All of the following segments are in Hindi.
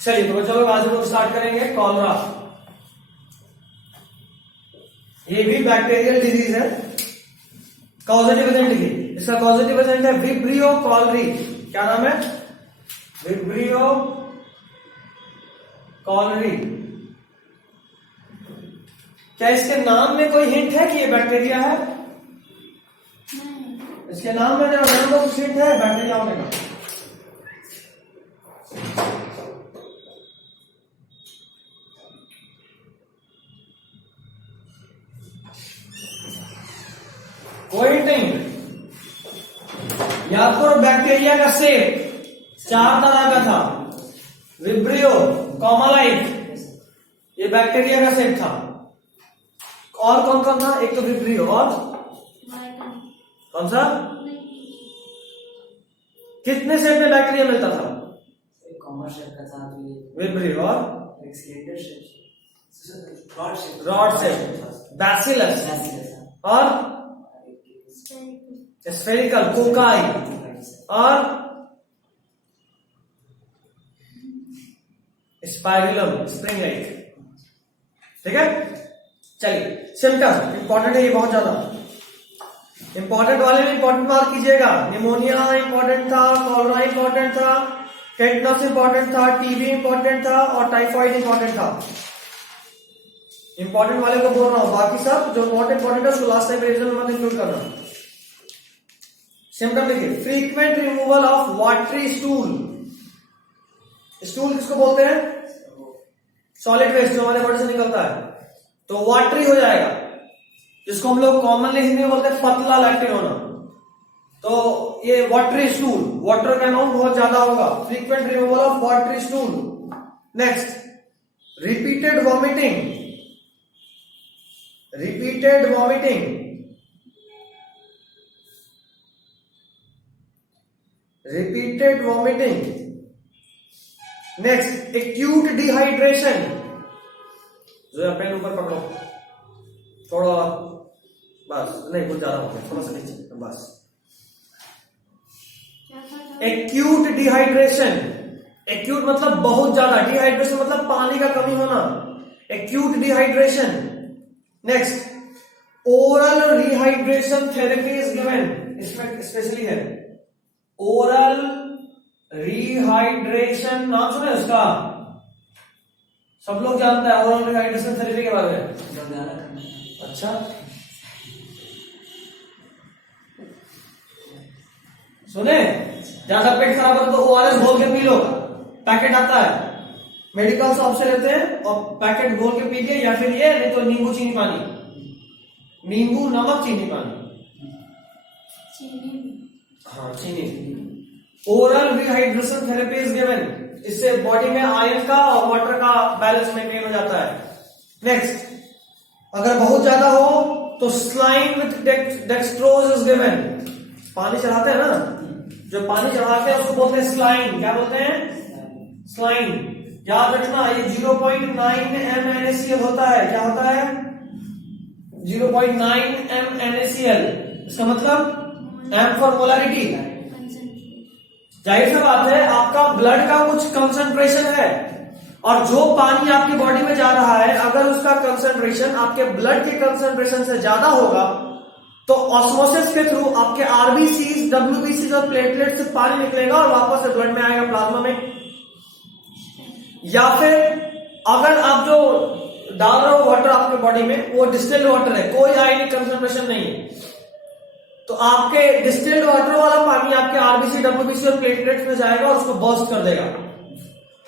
चलिए तो चलो आज हम लोग स्टार्ट करेंगे कॉलरा। ये भी बैक्टीरियल डिजीज है। कॉजेटिव एजेंट की, इसका कॉजेटिव एजेंट है विब्रियो कॉलरी। क्या नाम है? Vibrio cholerae. क्या इसके नाम में कोई हिंट है कि ये बैक्टीरिया है? इसके नाम में कुछ हिंट है बैक्टीरिया होने का? कोई नहीं। या तो बैक्टीरिया का शेप 4 तरह का था, विब्रियो, कॉमालाइट, ये बैक्टीरिया का शेप था। और कौन कौन था? एक तो विब्रियो और कौन सा? कितने शेप में बैक्टीरिया मिलता था? एक कॉमा शेप का था, विब्रियो और एक cylinder shape, rod shape, bacillus और स्फेरिकल, कोकाई और स्पाइरुलम, स्प्रिंग लाइक। ठीक है, चलिए सिम्टम इंपॉर्टेंट है, ये बहुत ज्यादा इंपॉर्टेंट वाले में इंपॉर्टेंट मार्क कीजिएगा। निमोनिया इंपॉर्टेंट था, कॉलरा इंपॉर्टेंट था, टेटनस इंपॉर्टेंट था, टीबी इंपॉर्टेंट था और टाइफाइड इंपॉर्टेंट था। इंपॉर्टेंट वाले को बोल रहा हूं, बाकी सब जो नॉट इंपॉर्टेंट है उसको लास्ट टाइम रिवीजन में मत इंक्लूड करना। सिम्टम देखिए, frequent removal of watery stool. Stool किसको बोलते हैं? सॉलिड वेस्ट जो हमारे बॉडी से निकलता है, तो वाटरी हो जाएगा, जिसको हम लोग कॉमनली हिंदी में बोलते हैं पतला लैक्टिन होना। तो ये वाटरी स्टूल, वाटर का अमाउंट बहुत ज्यादा होगा। Frequent removal of watery stool. Next, repeated vomiting. Repeated vomiting, repeated vomiting. Next, acute dehydration. जो पेन ऊपर पकड़ो थोड़ा, बस नहीं कुछ ज्यादा हो गया, थोड़ा सा नीचे, बस। एक्यूट डिहाइड्रेशन, एक्यूट मतलब बहुत ज्यादा, डिहाइड्रेशन मतलब पानी का कमी होना, acute dehydration. Next, oral rehydration therapy is given, इसमें स्पेशली है ओरल रिहाइड्रेशन। नाम सुने उसका? सब लोग जानते हैं ओरल रिहाइड्रेशन थेरेपी के बारे में। अच्छा, सुने? ज्यादा पेट खराब हो तो ओआरएस घोल के पी लो, पैकेट आता है, मेडिकल शॉप से लेते हैं और पैकेट घोल के पीजिए, या फिर ये नहीं तो नींबू चीनी पानी, नींबू नमक चीनी पानी, हाँ चीनी। Oral rehydration therapy is given, इससे बॉडी में आयरन का और वाटर का बैलेंस मेंटेन हो जाता है। नेक्स्ट, अगर बहुत ज्यादा हो तो saline with dextrose is given. पानी चढ़ाते हैं ना, जो पानी चढ़ाते हैं उसको बोलते हैं स्लाइन। क्या बोलते हैं? स्लाइन। याद रखना, ये 0.9 mNaCl होता है। क्या होता है? 0.9 mNaCl। इसका मतलब M फॉर मोलारिटी। जाहिर सा बात है, आपका ब्लड का कुछ कंसंट्रेशन है, और जो पानी आपकी बॉडी में जा रहा है अगर उसका कंसंट्रेशन आपके ब्लड के कंसंट्रेशन से ज्यादा होगा तो ऑस्मोसिस के थ्रू आपके आरबीसी, डब्ल्यूबीसी और प्लेटलेट से पानी निकलेगा और वापस से ब्लड में आएगा, प्लाज्मा में। या फिर अगर आप जो डाल रहे हो वाटर आपके बॉडी में वो डिस्टिल्ड वाटर है, कोई आयनिक कंसंट्रेशन नहीं है, तो आपके डिस्टिल्ड वाटर वाला पानी आपके आरबीसी, डब्ल्यूबीसी और प्लेटलेट्स में जाएगा और उसको बर्स्ट कर देगा।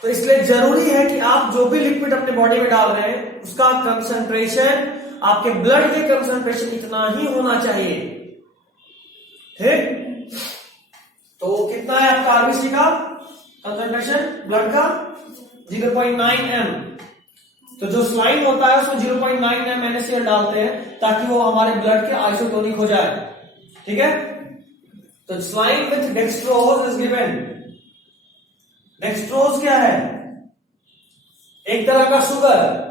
तो इसलिए जरूरी है कि आप जो भी लिक्विड अपने बॉडी में डाल रहे हैं उसका कंसंट्रेशन, आपके ब्लड के कंसंट्रेशन इतना ही होना चाहिए। ठीक, तो कितना है आपका आरबीसी का कंसंट्रेशन, ब्लड का? 0.9 m। तो जो स्लाइन होता है उसमें 0.9 mNaCl डालते हैं ताकि वो हमारे ब्लड के आइसोटोनिक हो जाए। ठीक है, तो saline with dextrose is given. Dextrose क्या है? एक तरह का sugar.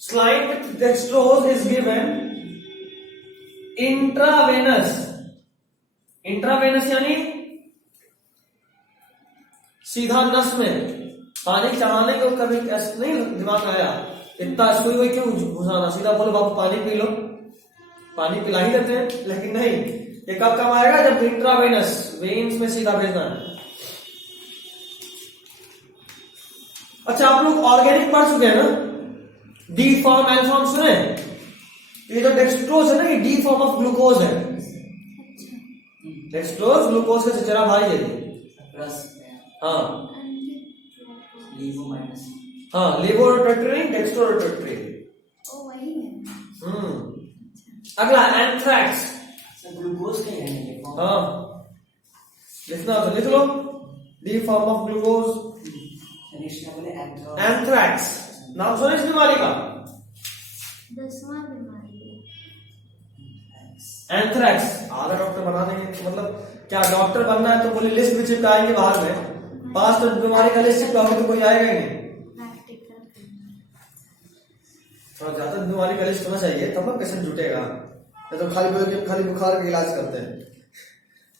Saline with dextrose is given intravenous. Intravenous यानी सीधा नस में, पानी चढ़ाने को कभी ऐसा नहीं दिमाग में आया, इतना सुई हुई क्यों घुसाना, सीधा बोलो बाबू पानी पी लो, पानी पिला ही देते हैं। लेकिन नहीं, ये कब काम आएगा, जब इंट्रावेनस वेन्स में सीधा भेजना है। अच्छा, आप लोग ऑर्गेनिक पढ़ चुके हैं ना, डी फॉर्म एल फॉर्म सुने? ये जो डेक्सट्रोज है ना, ये डी फॉर्म ऑफ ग्लूकोज है। डेक्सट्रोज ग्लूकोज का चचेरा भाई है। प्लस हाँ लीवो माइनस। हाँ, लेवो रोटेटरी नहीं, डेक्स्ट्रो रोटेटरी। ओ वही है। अगला एंथ्रैक्स। ग्लूकोज का ही है ये फॉर्म। हाँ, लिखना तो लिख लो, D form of glucose anthrax. नाम सुने इस बीमारी का? 10वां बीमारी एंथ्रैक्स। आधा डॉक्टर बना देंगे, मतलब क्या डॉक्टर बनना है तो बोले लिस्ट भी चिपकाएंगे बाहर में, 5 बीमारी का लिस्ट चिपकाओगे तो कोई आएगा ही नहीं। प्रैक्टिकल। थोड़ा ज्यादा बीमारी का लिस्ट होना चाहिए, तब ना पेशेंट जुटेगा। नहीं तो खाली बोल के खाली बुखार का इलाज करते हैं,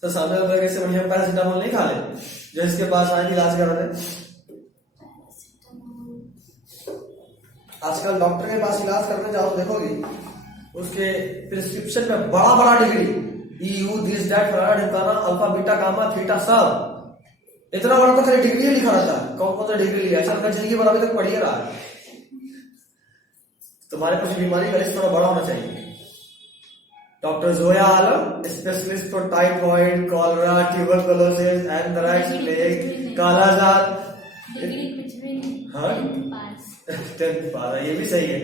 तो सामने वाले कैसे बढ़िया पैरासिटामोल नहीं खा ले, जो इसके पास आए इलाज करा दे। आजकल डॉक्टर के पास इलाज करने जाओ, देखोगे उसके प्रिस्क्रिप्शन में बड़ा बड़ा डिग्री, EU दिस दैट फलाना ढिमकाना अल्फा बीटा गामा थीटा सब इतना बड़ा तो खाली डिग्री लिखा रहता है। कौन कौन सा डिग्री लिया, ऐसा जिंदगी भर अभी तक पढ़िए रहा है। तुम्हारे पास बीमारी का लिस्ट थोड़ा बड़ा होना चाहिए। Doctor Zoya Alam, specialist for typhoid, cholera, tuberculosis, anthrax, plague, kala azar. Degree कुछ भी नहीं। हाँ? 10th पास, ये भी सही है।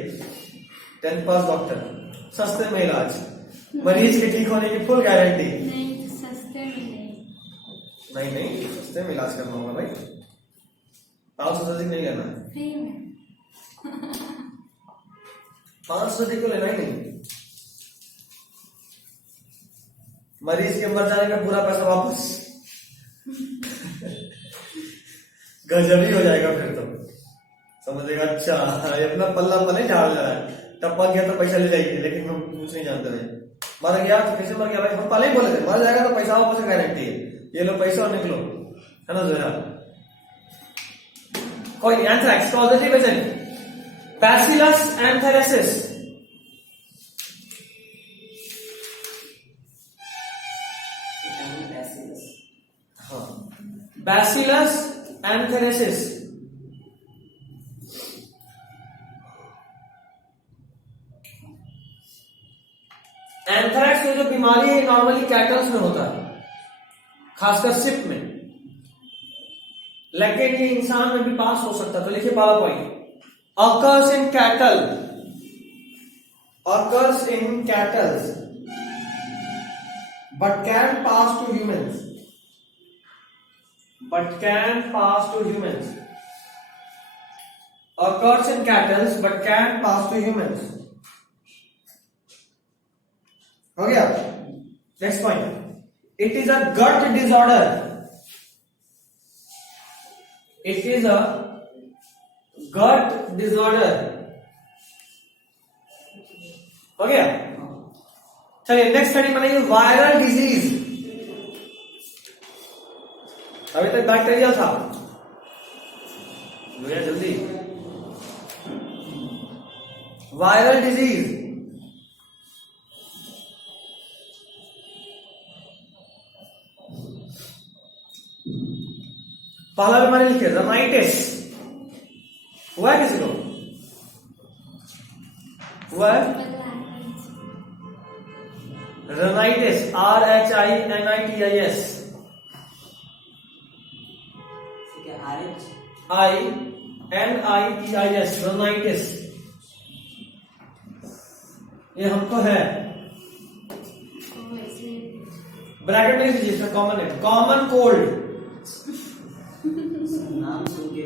10th पास डॉक्टर, सस्ते में इलाज, मरीज के ठीक होने की फुल गारंटी। नहीं तो सस्ते में नहीं। नहीं, सस्ते में इलाज करना होगा भाई, 500 से अधिक नहीं लेना है। फ्री में 500 से अधिक तो लेना ही नहीं। मरीज के मर जाने का पूरा पैसा वापस। गजब ही हो जाएगा फिर तो, समझेगा अच्छा ये अपना पल्ला पर नहीं झाड़ जा रहा है, टपक गया तो पैसा ले जाएगी, लेकिन हम कुछ नहीं जानते भाई। मर गया तो कैसे मर गया भाई, हम पहले ही बोले थे मर जाएगा तो पैसा वापस का गारंटी है, ये लो पैसा और निकलो, है ना जोया। कोई नहीं, एंथ्रैक्स पॉजिटिव एजेंट बैसिलस एंथेरेसिस। हाँ, बैसिलस एंथेरेसिस। एंथ्रैक्स जो बीमारी है नॉर्मली कैटल्स में होता है, खासकर सिप में, लेकिन ये इंसान में भी पास हो सकता है। तो लिखिए पहला point, occurs in cattle, occurs in cattle but can pass to humans, but can pass to humans, occurs in cattle but can pass to humans। हो गया? Next point, it is a gut disorder, it is a gut disorder. हो गया? चलिए नेक्स्ट स्टडी बनाइए, वायरल डिजीज। अभी तक बैक्टीरियल था, भैया जल्दी। वायरल डिजीज, पहला बीमारी लिखिए रनाइटिस। हुआ है किसी को? हुआ है? रनाइटिस, RHINITIS, INITIS, रनाइटिस। ये हमको है, ब्रैकेट में लीजिए, इसका कॉमन है, कॉमन कोल्ड। नाम सुन के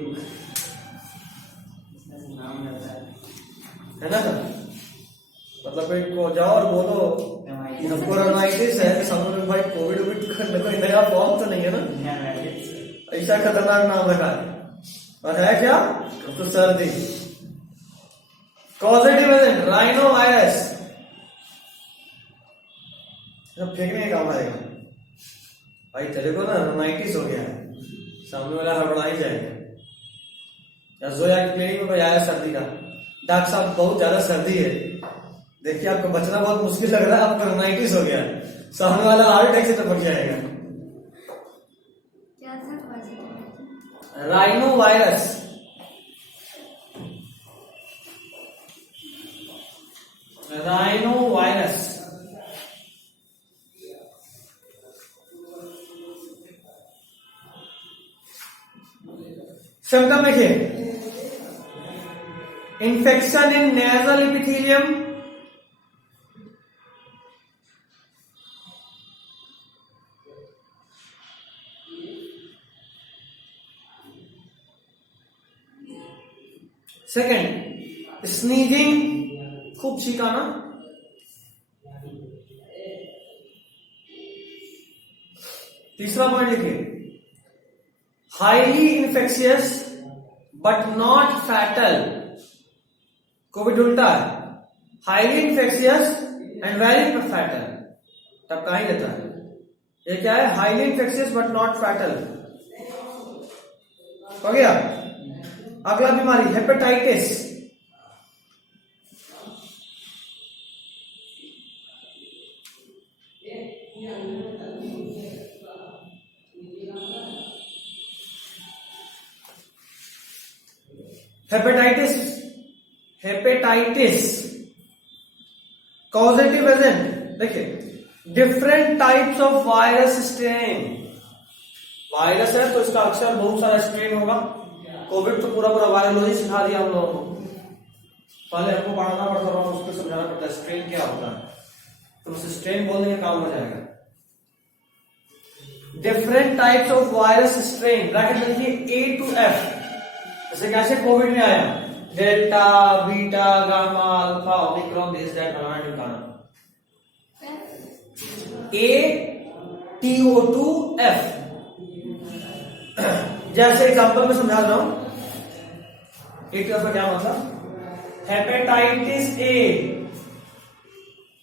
नाम लगता है ना, मतलब कोई को जाओ और बोलो हमको रनाइटिस है, तो समझ लो भाई कोविड कोई नया फॉर्म तो नहीं है ना, ऐसा खतरनाक नाम रखा है। और है क्या? तो सर्दी। पॉजिटिव एजेंट राइनो वायरस, सब फेंकने का काम आएगा भाई। तेरे को ना रनाइटिस हो गया है, सामने वाला हड़बड़ा ही जाएगा। या जोया की क्लिनिक में कोई आया सर्दी का, डॉक्टर साहब बहुत ज्यादा सर्दी है, देखिए आपको बचना बहुत मुश्किल लग रहा है, आपको रोनाइटिस हो गया, सामने वाला हार्ट अटैक से टपक जाएगा। क्या था question? Rhino virus, rhino virus symptom देखिए, infection in nasal epithelium, second sneezing, खूब छींकाना, तीसरा पॉइंट लिखिए, highly infectious but not fatal, covid उल्टा है, highly infectious and very fatal, तब कहां रहता है, ये क्या है, highly infectious but not fatal, हो गया। अगला बीमारी hepatitis, hepatitis, hepatitis causative agent, देखिए different types of virus strain, virus है तो इसका अक्सर बहुत सारा स्ट्रेन होगा, कोविड तो पूरा पूरा वायरोलॉजी सिखा दिया हम लोगों को, पहले हमको पढ़ाना पड़ता था, उसको समझाना पड़ता है स्ट्रेन क्या होता है, तो उसे स्ट्रेन बोलने का काम हो जाएगा। Different types of virus strain, bracket में लिखिए A to F, जैसे कैसे कोविड में आया, delta, beta, gamma, alpha, Omicron, this that banana, A TO2F, जैसे एग्जांपल में समझा रहा हूं, एक का क्या मतलब, हेपेटाइटिस ए,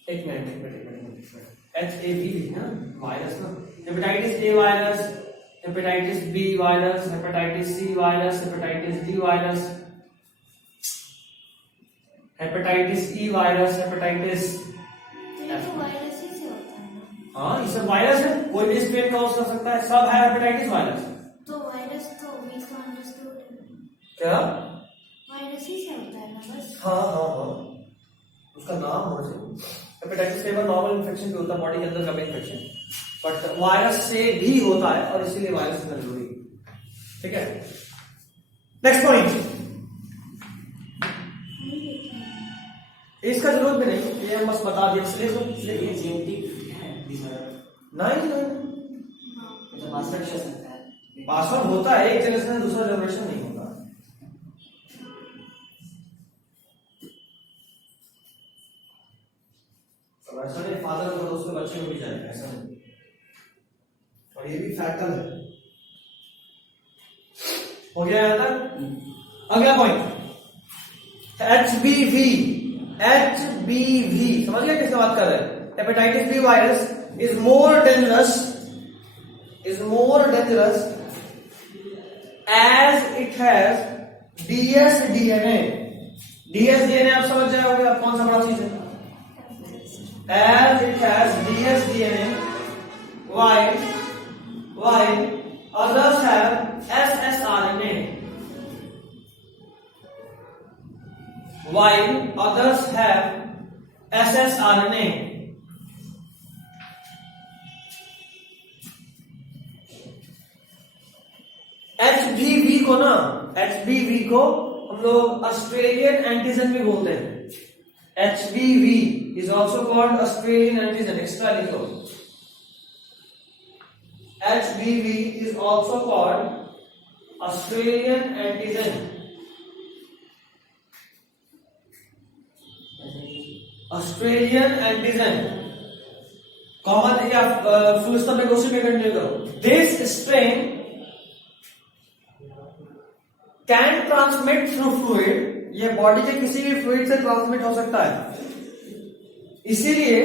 एक मिनट HAV ना वायरस ना, hepatitis A virus, hepatitis B virus, hepatitis C virus, hepatitis D virus, hepatitis E virus, hepatitis, ये तो वायरस ही से होता है ना? हाँ ये सब वायरस है, कोई भी स्ट्रेन का हो सकता है, सब है हेपेटाइटिस वायरस। तो वायरस तो वी तो अंडरस्टूड, क्या वायरस ही से होता है ना बस। हाँ हाँ हाँ, उसका नाम होना चाहिए, हेपेटाइटिस केवल नॉर्मल इन्फेक्शन भी होता है, बॉडी के अंदर का भी इन्फेक्शन, बट वायरस से भी होता है और इसीलिए वायरस इतना जरूरी है, ठीक है। नेक्स्ट पॉइंट, इसका जरूरत भी नहीं, ये हम बस बता दिया, इसलिए तो ये जेनेटिक है डिसऑर्डर, नहीं नहीं, मतलब पासवर्ड हो सकता है, पासवर्ड होता है, एक जनरेशन से दूसरा जनरेशन नहीं होता। तो ऐसा नहीं फादर को तो उसके बच्चे को भी जाएगा, ऐसा नहीं, और ये भी फैक्टर है, हो गया यहां तक। अगला पॉइंट HBV, HBV समझ गया किसका बात कर रहे हैं, hepatitis B virus is more dangerous as it has dsDNA, dsDNA आप समझ जाओगे, आप कौन सा बड़ा चीज है, as it has dsDNA while others have ssRNA, while others have ssRNA, HBV को ना, HBV को हम लोग ऑस्ट्रेलियन एंटीजन भी बोलते हैं, HBV is also called Australian antigen, extra लिखो, HBV is also called Australian antigen, Australian antigen, common या फुल स्टॉप में क्वेश्चन में कंटिन्यू करो, this strain can transmit through fluid, ये बॉडी के किसी भी फ्लूइड से ट्रांसमिट हो सकता है, इसीलिए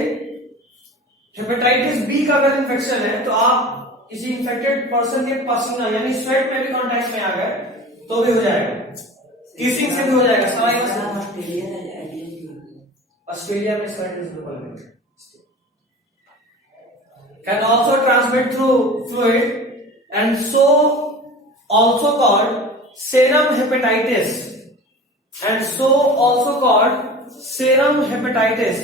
हेपेटाइटिस बी का अगर इन्फेक्शन है तो आप किसी इन्फेक्टेड पर्सन के पसीना यानी स्वेट में भी कांटेक्ट में आ गए तो भी हो जाएगा, किसिंग से भी हो जाएगा, सलाइवा से। ऑस्ट्रेलिया आइडेंटिटी ऑस्ट्रेलिया में sweat can also transmit through fluid and so also called serum hepatitis and so also called serum hepatitis.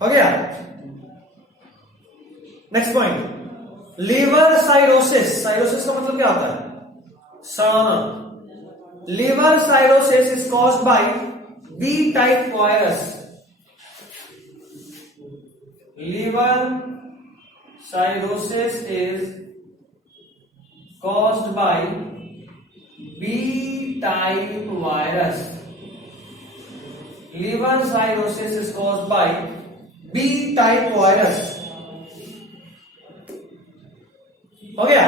हो गया। Next point, liver cirrhosis. Cirrhosis का मतलब क्या होता है? सड़ना। Liver cirrhosis is caused by B-type virus. Liver cirrhosis is caused by B-type virus. Liver cirrhosis is caused by B-type virus. हो गया।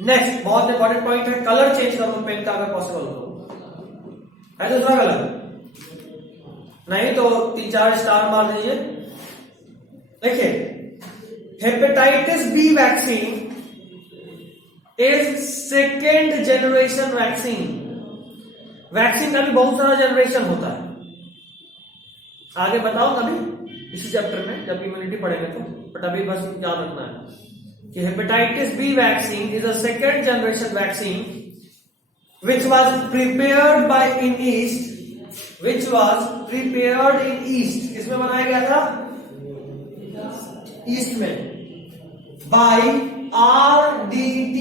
नेक्स्ट बहुत इंपॉर्टेंट पॉइंट है, कलर चेंज करो पेन का अगर पॉसिबल हो। है दूसरा कलर? नहीं तो 3-4 स्टार मार दीजिए। देखिए, hepatitis B vaccine is second generation vaccine. Vaccine का भी बहुत सारा जनरेशन होता है, आगे बताऊंगा भी इसी चैप्टर में जब इम्यूनिटी पढ़ेंगे तो, बट अभी बस याद रखना है कि hepatitis B vaccine is a second generation vaccine which was prepared by in East, which was prepared in East, किसमें बनाया गया था? ईस्ट में, by RDT,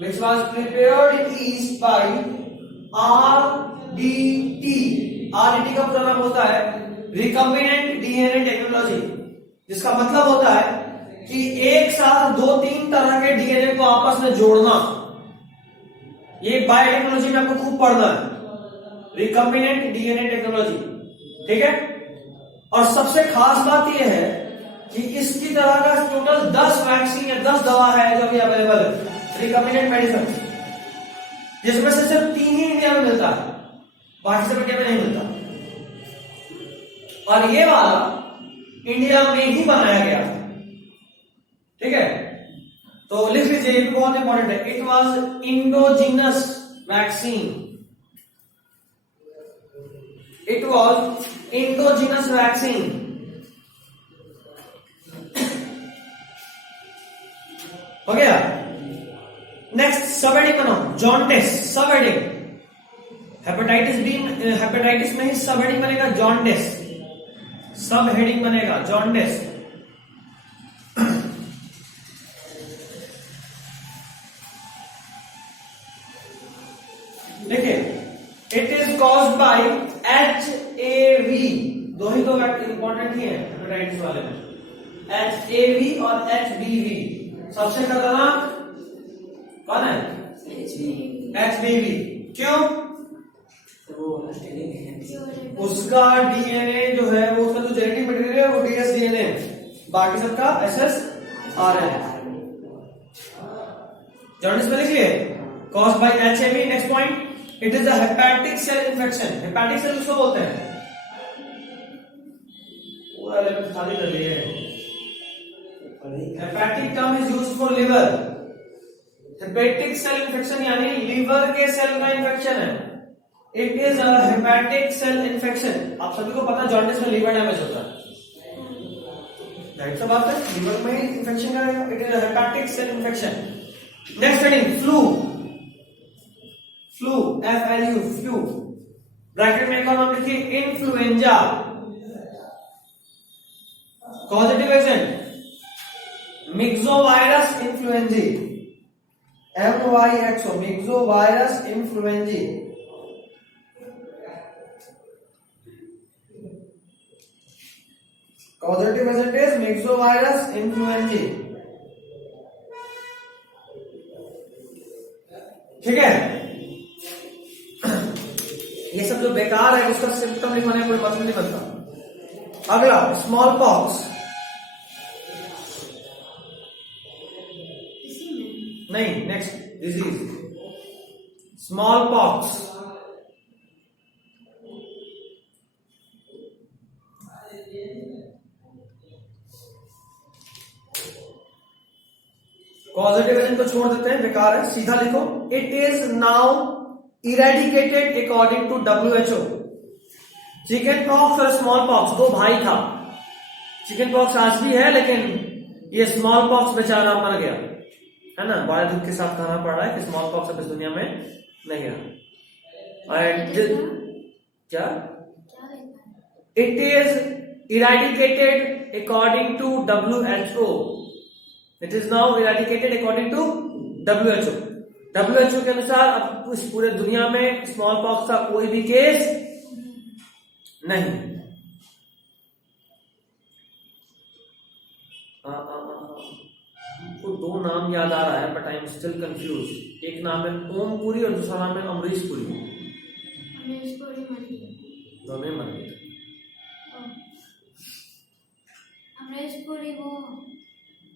which was prepared in East by RDT. RDT का पूरा नाम होता है रिकम्बिनेंट डीएनए टेक्नोलॉजी, जिसका मतलब होता है कि एक साथ 2-3 तरह के डीएनए को आपस में जोड़ना। ये बायोटेक्नोलॉजी में आपको खूब पढ़ना है, रिकम्बिनेंट डीएनए टेक्नोलॉजी, ठीक है। और सबसे खास बात यह है कि इसकी तरह का टोटल 10 वैक्सीन या 10 दवा है जो अभी अवेलेबल है रिकम्बिनेंट मेडिसिन, जिसमें से सिर्फ 3 ही इंडिया में मिलता है, बाकी सब इंडिया में नहीं मिलता। और ये वाला इंडिया में ही बनाया गया, ठीक है। तो लिख लीजिए, ये बहुत इंपॉर्टेंट है। It was indigenous vaccine, it was indigenous vaccine. हो गया। नेक्स्ट, सब हेडिंग बनाओ, जॉन्डिस, सब हेडिंग। हेपेटाइटिस में ही सब हेडिंग बनेगा जॉन्डिस, सब हेडिंग बनेगा जॉन्डिस। देखिए, it is caused by HAV, दो ही तो इंपॉर्टेंट ही है हेपेटाइटिस वाले में, HAV और HBV। सबसे खतरनाक कौन है? HBV। क्यों? उसका डीएनए जो है वो, उसका जो जेनेटिक मटेरियल है वो dsDNA है, बाकी सबका SSRN है। जॉन्डिस में लिखिए, caused by HAV। Next point, it is a hepatic cell infection. Hepatic cell किसको बोलते हैं? पूरा लेवल खाली कर लिए। Hepatic term is used for liver. Hepatic cell infection यानी लीवर के सेल का इन्फेक्शन है। It is a hepatic cell infection. आप सभी को पता है जॉन्डिस में लीवर डैमेज होता है, राइट? सब बात है, लीवर में इन्फेक्शन का, it is a hepatic cell infection. Next heading, flu. Flu, FLU, flu. Bracket में एक और नाम लिखिए, influenza. Causative agent, myxovirus influenzae, MYXO, myxovirus influenzae. Causative agent is Myxovirus influenzae, ठीक है। ये सब जो बेकार है उसका सिम्टम लिखवाने कोई मतलब नहीं बनता। अगला, स्मॉल पॉक्स। नहीं, next disease, smallpox. Positive agent को छोड़ देते हैं, बेकार है, सीधा लिखो। It is now eradicated according to WHO। Chickenpox और स्मॉल पॉक्स दो भाई था। चिकन पॉक्स आज भी है, लेकिन ये स्मॉल पॉक्स बेचारा मर गया, है ना। बड़ा दुख के साथ कहना पड़ रहा है कि स्मॉल पॉक्स अब इस दुनिया में नहीं रहा। क्या it is eradicated according to WHO। It is now eradicated according to WHO। WHO के अनुसार अब इस पूरे दुनिया में स्मॉल पॉक्स का कोई भी केस नहीं। तो दो नाम याद आ रहा है, but I am still confuse. एक नाम है ओमपुरी और दूसरा नाम है अमरीशपुरी। अमरीशपुरी मर गई। दोनों मर गए। अमरीशपुरी वो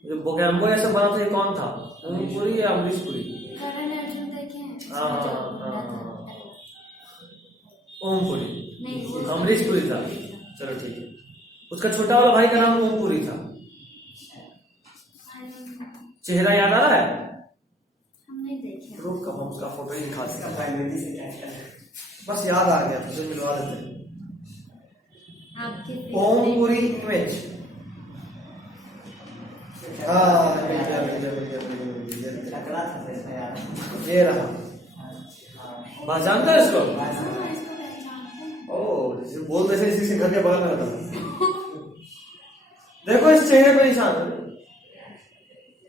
जो बोगैम्बो ऐसा बना था, ये कौन था? ओमपुरी या अमरीशपुरी? करण अर्जुन देखे हैं? हाँ। ओमपुरी नहीं, वो अमरीशपुरी था। चलो ठीक है। उसका छोटा वाला भाई का नाम ओमपुरी था। चेहरा याद आ रहा है? हम नहीं देखे। रुक, हम उसका फोटो ही दिखा इसका देते हैं। प्राइमरी से क्या क्या है? बस याद आ गया, तुझे मिलवा देते हैं। आपके ओमपुरी इमेज। हाँ, मिल गया, मिल गया, मिल गया, मिल गया, मिल गया। लग रहा था इसमें यार। ये रहा। बात जानते हो इसको? हाँ, इसको पहचानते हैं। ओह, जैसे बोलते थे इसी से घर के बगल में रहता था। देखो इस चेहरे पर निशान है।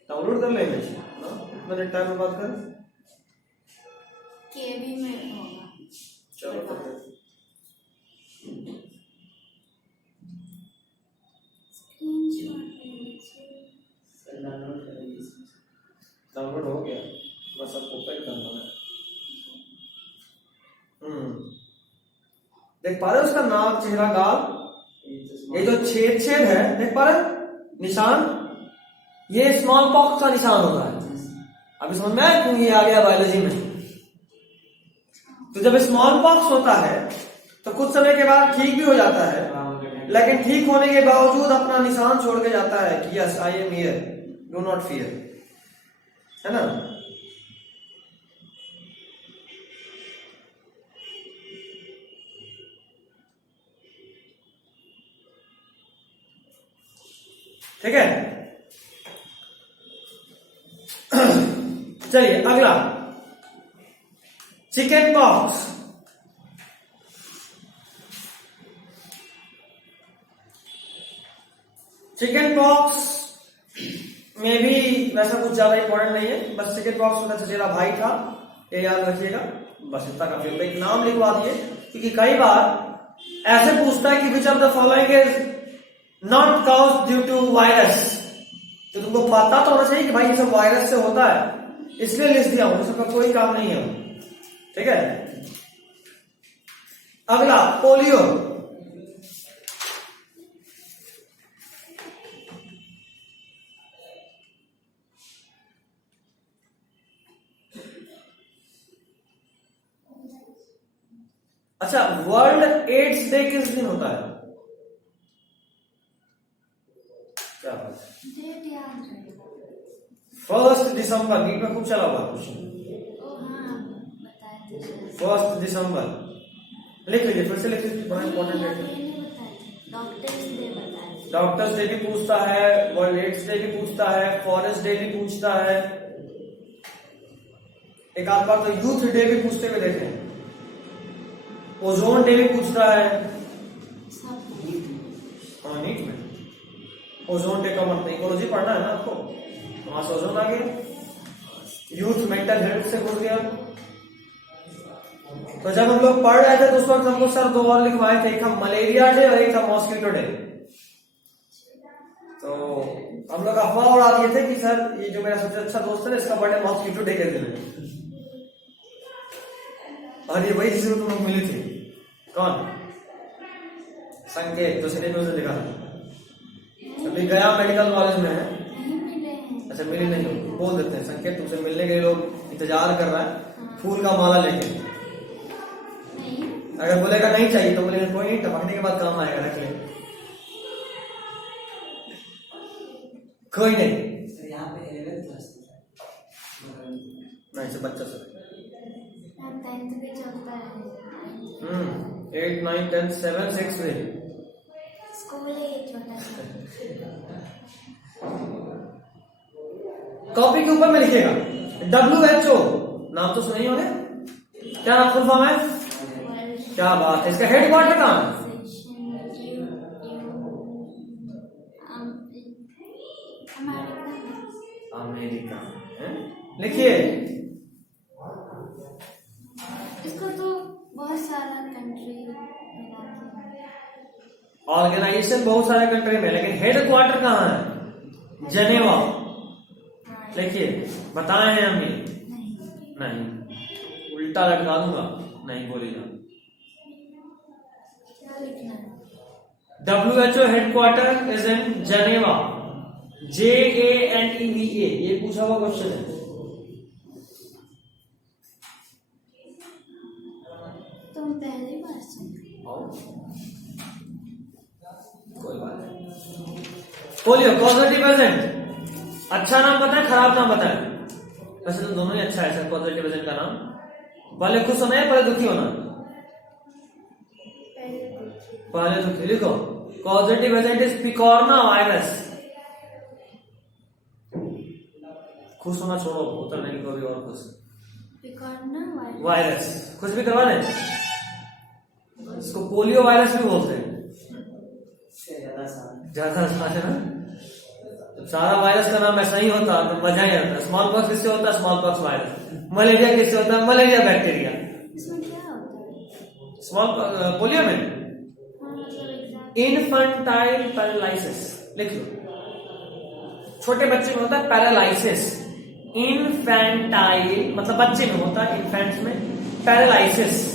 डाउनलोड कर ले इमेज। इतना नेट टाइम में बात कर। केबी में होगा। चलो कर ले। स्क्रीनशॉट ले लीजिए। डाउनलोड करेंगे इसमें। डाउनलोड हो गया, बस अब ओपन करना है। देख पा रहे हो उसका नाक, चेहरा, गाल, ये जो छेद छेद है देख पा रहे निशान, ये स्मॉल पॉक्स का निशान होता है। अभी समझ में आया क्यों ये आ गया बायोलॉजी में? तो जब स्मॉल पॉक्स होता है तो कुछ समय के बाद ठीक भी हो जाता है, लेकिन ठीक होने के बावजूद अपना निशान छोड़ के जाता है कि yes I am here, do not fear, है ना। ठीक है, चलिए अगला, चिकन पॉक्स। चिकन पॉक्स में भी वैसा कुछ ज्यादा इंपॉर्टेंट नहीं है, बस चिकन पॉक्स का चचेरा भाई था, ये याद रखिएगा, बस इतना काफी होता है। एक नाम लिखवा दिए, क्योंकि कई बार ऐसे पूछता है कि which of the following is not cause due to virus, तो तुमको पता तो होना चाहिए कि भाई ये सब वायरस से होता है, इसलिए लिस्ट दिया हूं, इसका कोई काम नहीं है। ठीक है, अगला पोलियो। अच्छा, वर्ल्ड एड्स डे किस दिन होता है? क्या बात है, डेट याद रहे। 1 दिसंबर, नीट में खूब चला हुआ कुछ। ओ हाँ, बताए थे। 1 दिसंबर लिख लीजिए, फिर से लिख लीजिए, बड़ा इंपॉर्टेंट ये डेट। नहीं बताए थे, डॉक्टर्स डे बताए थे। डॉक्टर्स डे भी पूछता है, वर्ल्ड एड्स डे भी पूछता है, फॉरेस्ट डे भी पूछता है, एक आध बार तो यूथ डे भी पूछते हुए देखे, ओजोन डे भी पूछता है। सब हाँ, नीट में ओजोन डे का मतलब इकोलॉजी पढ़ना है ना आपको, वहां से ओजोन आ गया, यूथ मेंटल हेल्थ से घुस गया। तो जब हम लोग पढ़ रहे थे तो उस वक्त हमको सर 2 और लिखवाए थे, एक था मलेरिया डे और एक था मॉस्किटो डे। तो हम लोग अफवाह उड़ा दिए थे कि सर ये जो मेरा सबसे अच्छा दोस्त है इसका बर्थडे मॉस्किटो डे के दिन है, और ये वही जिसमें तुम लोग मिली थी। कौन? संकेत, जो सिने में उसे लिखा था, अभी गया मेडिकल कॉलेज में है। नहीं मिले हैं। अच्छा, मिली नहीं हो, बोल देते हैं संकेत तुमसे मिलने के लोग इंतजार कर रहा है फूल का माला लेके। नहीं, अगर बोलेगा नहीं चाहिए तो बोलेगा कोई नहीं, टपकने के बाद काम आएगा, रख ले, कोई नहीं। सर यहाँ पे 11th क्लास था। से बच्चा सब। 10th भी चलता है। 8, 9, 10, 7, 6 वे। स्कूल है ये छोटा सा। कॉपी के ऊपर में लिखिएगा WHO, नाम तो सुना ही होंगे। क्या नाम, फुल फॉर्म है? क्या बात है, इसका हेडक्वार्टर कहाँ है? अमेरिका है। लिखिए। इसको तो बहुत सारा कंट्री ऑर्गेनाइजेशन बहुत सारे कंट्री में, लेकिन हेडक्वार्टर कहाँ है? जेनेवा। लिखिए, बताए हैं हम ये? नहीं, उल्टा लटका दूंगा, नहीं बोलेगा। क्या लिखना है? WHO headquarter is in Geneva, JANEVA। ये पूछा हुआ क्वेश्चन है। तुम पहली बार सुन। कोई बात नहीं। बोलियो, पॉजिटिव प्रेजेंट। अच्छा नाम बताएं, खराब नाम बताएं। वैसे तो दोनों ही अच्छा है सर, पॉजिटिव प्रेजेंट का नाम। पहले खुश होना है, पहले दुखी होना? पहले दुखी। लिखो, पॉजिटिव प्रेजेंट इज पिकॉर्ना वायरस। खुश होना छोड़ो, उतर नहीं कभी और खुश। वायरस कुछ भी करवा दें। इसको पोलियो वायरस भी बोलते हैं। ज्यादा आसान है ना। जब सारा वायरस का नाम ऐसा ही होता तो मजा ही आता। स्मॉल पॉक्स किससे होता है? Small pox virus. मलेरिया किससे होता है? Malaria bacteria. इसमें क्या होता है? स्मॉल पोलियो में इन्फेंटाइल पैरालाइसिस। लिख लो, छोटे बच्चे में होता है पैरालाइसिस। इन्फेंटाइल मतलब बच्चे में होता है, इन्फेंट्स में पैरालाइसिस।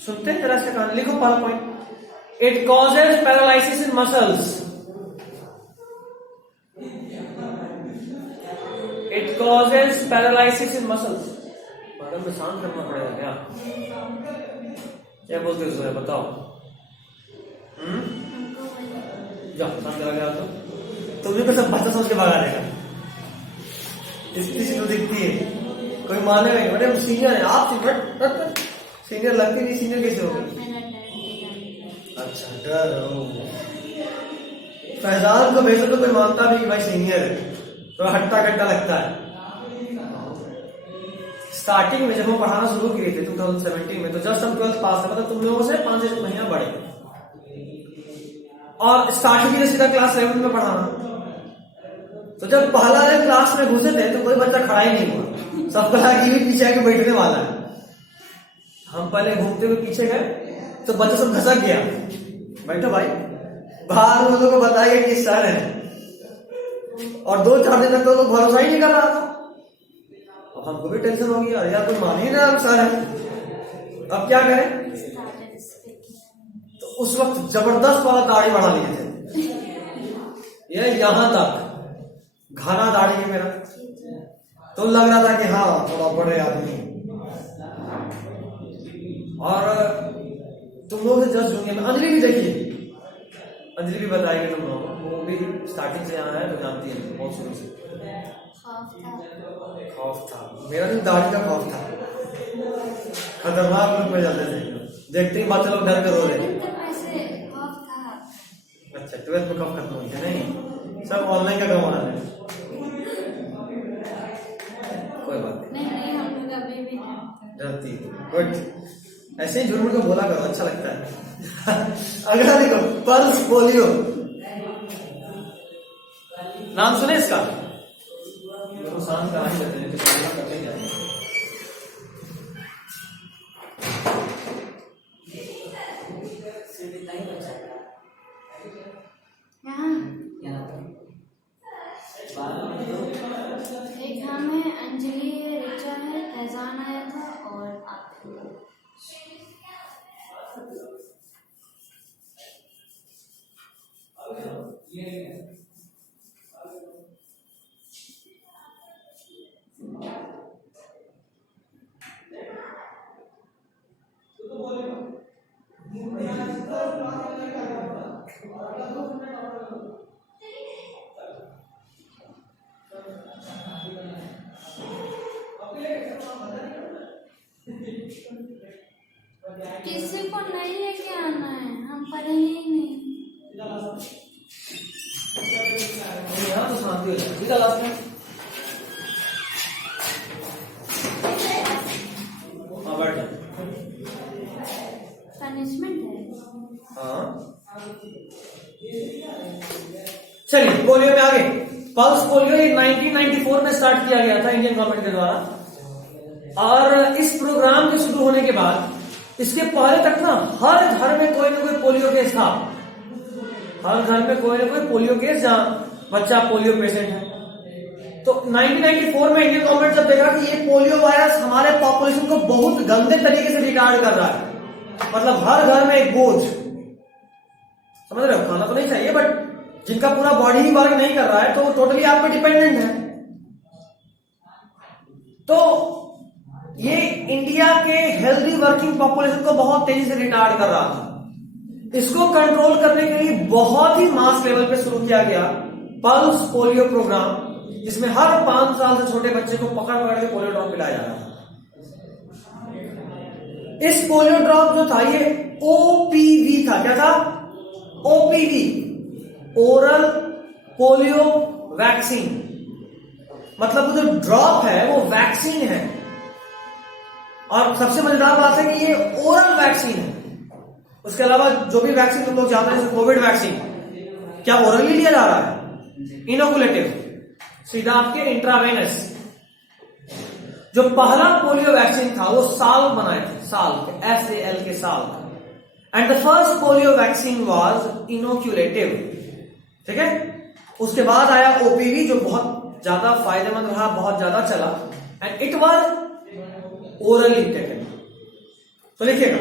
सुनते हैं जरा से कहानी। लिखो पहला point, it causes paralysis in muscles. It causes paralysis in muscles. Madam में शांत करना पड़ेगा क्या? क्या बोलते हो जोया, बताओ। जाओ शांत करा गया तो तुम्हें को सब बच्चा सोच के भगा देगा। इसकी दिखती है, कोई मानेगा नहीं। मैडम सीनियर है आप, सीनियर लगती नहीं, सीनियर कैसे हो गई? अच्छा, डर हो। फैजान को भेजो तो कोई मानता भी कि भाई सीनियर है, तो हट्टा कट्टा लगता है। स्टार्टिंग में जब हम पढ़ाना शुरू किए थे 2017 में, तो जस्ट हम 12th पास थे, मतलब तुम लोगों से 5-6 महीना बड़े। और स्टार्टिंग में सीधा क्लास 7 में पढ़ाना। तो जब पहला दिन क्लास में घुसे थे तो कोई बच्चा खड़ा ही नहीं हुआ, सबको लगा कि पीछे आके बैठने वाला है। हम पहले घूमते हुए पीछे गए तो बच्चा सब घसक गया। बैठो भाई, बाहर लोगों को बताया कि सर है। और 2-4 दिन तक तो लोग भरोसा ही नहीं कर रहा था। अब हमको भी टेंशन हो गया, यार कोई मान ही ना सर है, अब क्या करें? तो उस वक्त जबरदस्त वाला दाढ़ी बढ़ा लिए थे, ये यहां तक घना दाढ़ी है मेरा। तो लग रहा था कि हाँ थोड़ा बड़े आदमी। और तुम लोग से जस्ट जूनियर में अंजलि भी देखिए, अंजलि भी बताएगी तुम लोगों को, वो भी स्टार्टिंग से यहाँ है तो जानती है बहुत शुरू से। खौफ था, मेरा भी दाढ़ी का खौफ था। खतरनाक लोग में जाते थे, देखते ही बच्चे लोग डर कर रो रहे। अच्छा, 12th में खौफ खत्म हो गया? नहीं, सब ऑनलाइन का कमाल है। कोई बात नहीं, हम लोग अभी भी डरती। गुड, ऐसे ही झूठ को बोला करो, अच्छा लगता है। अगला देखो, पल्स पोलियो। नाम सुने इसका? शांत करा ही देते हैं, करते ही जाएंगे। एक हम है, अंजलि है, रिचा है, फैजान आया था और आप। किसी को नहीं लेके आना है, हम पढ़ेंगे ही नहीं। यहाँ तो शांति हो जाए। सीधा लास्ट में हाँ बैठ जाओ। पनिशमेंट है। हाँ चलिए पोलियो में आगे। पल्स पोलियो ये 1994 में स्टार्ट किया गया था इंडियन गवर्नमेंट के द्वारा, और इस प्रोग्राम के शुरू होने के बाद इसके पहले तक ना हर घर में कोई ना कोई पोलियो केस था। हर घर में कोई ना कोई पोलियो केस जहाँ बच्चा पोलियो पेशेंट है। तो 1994 में इंडियन गवर्नमेंट जब देखा कि ये पोलियो वायरस हमारे पॉपुलेशन को बहुत गंदे तरीके से रिटार्ड कर रहा है, मतलब हर घर में एक बोझ, समझ रहे हो, खाना तो नहीं चाहिए बट जिनका पूरा बॉडी ही वर्क नहीं कर रहा है तो वो टोटली आप पे डिपेंडेंट है। तो ये इंडिया के हेल्दी वर्किंग पॉपुलेशन को बहुत तेजी से रिटार्ड कर रहा था। इसको कंट्रोल करने के लिए बहुत ही मास लेवल पे शुरू किया गया पल्स पोलियो प्रोग्राम, जिसमें हर 5 साल से छोटे बच्चे को पकड़ पकड़ के पोलियो ड्रॉप पिलाया जा रहा था। इस पोलियो ड्रॉप जो था ये ओपीवी था। क्या था? OPV, oral polio vaccine. मतलब वो जो ड्रॉप है वो वैक्सीन है, और सबसे मजेदार बात है कि ये ओरल वैक्सीन है। उसके अलावा जो भी वैक्सीन तुम लोग जानते हैं, जैसे कोविड वैक्सीन, क्या ओरली लिया जा रहा है? इनोकुलेटिव, सीधा आपके इंट्रावेनस। जो पहला पोलियो वैक्सीन था वो साल बनाए थे, साल, SAL के साल। And the first polio vaccine was inoculative, ठीक है। उसके बाद आया ओपीवी जो बहुत ज्यादा फायदेमंद रहा, बहुत ज्यादा चला, and it was orally taken. तो लिखिएगा,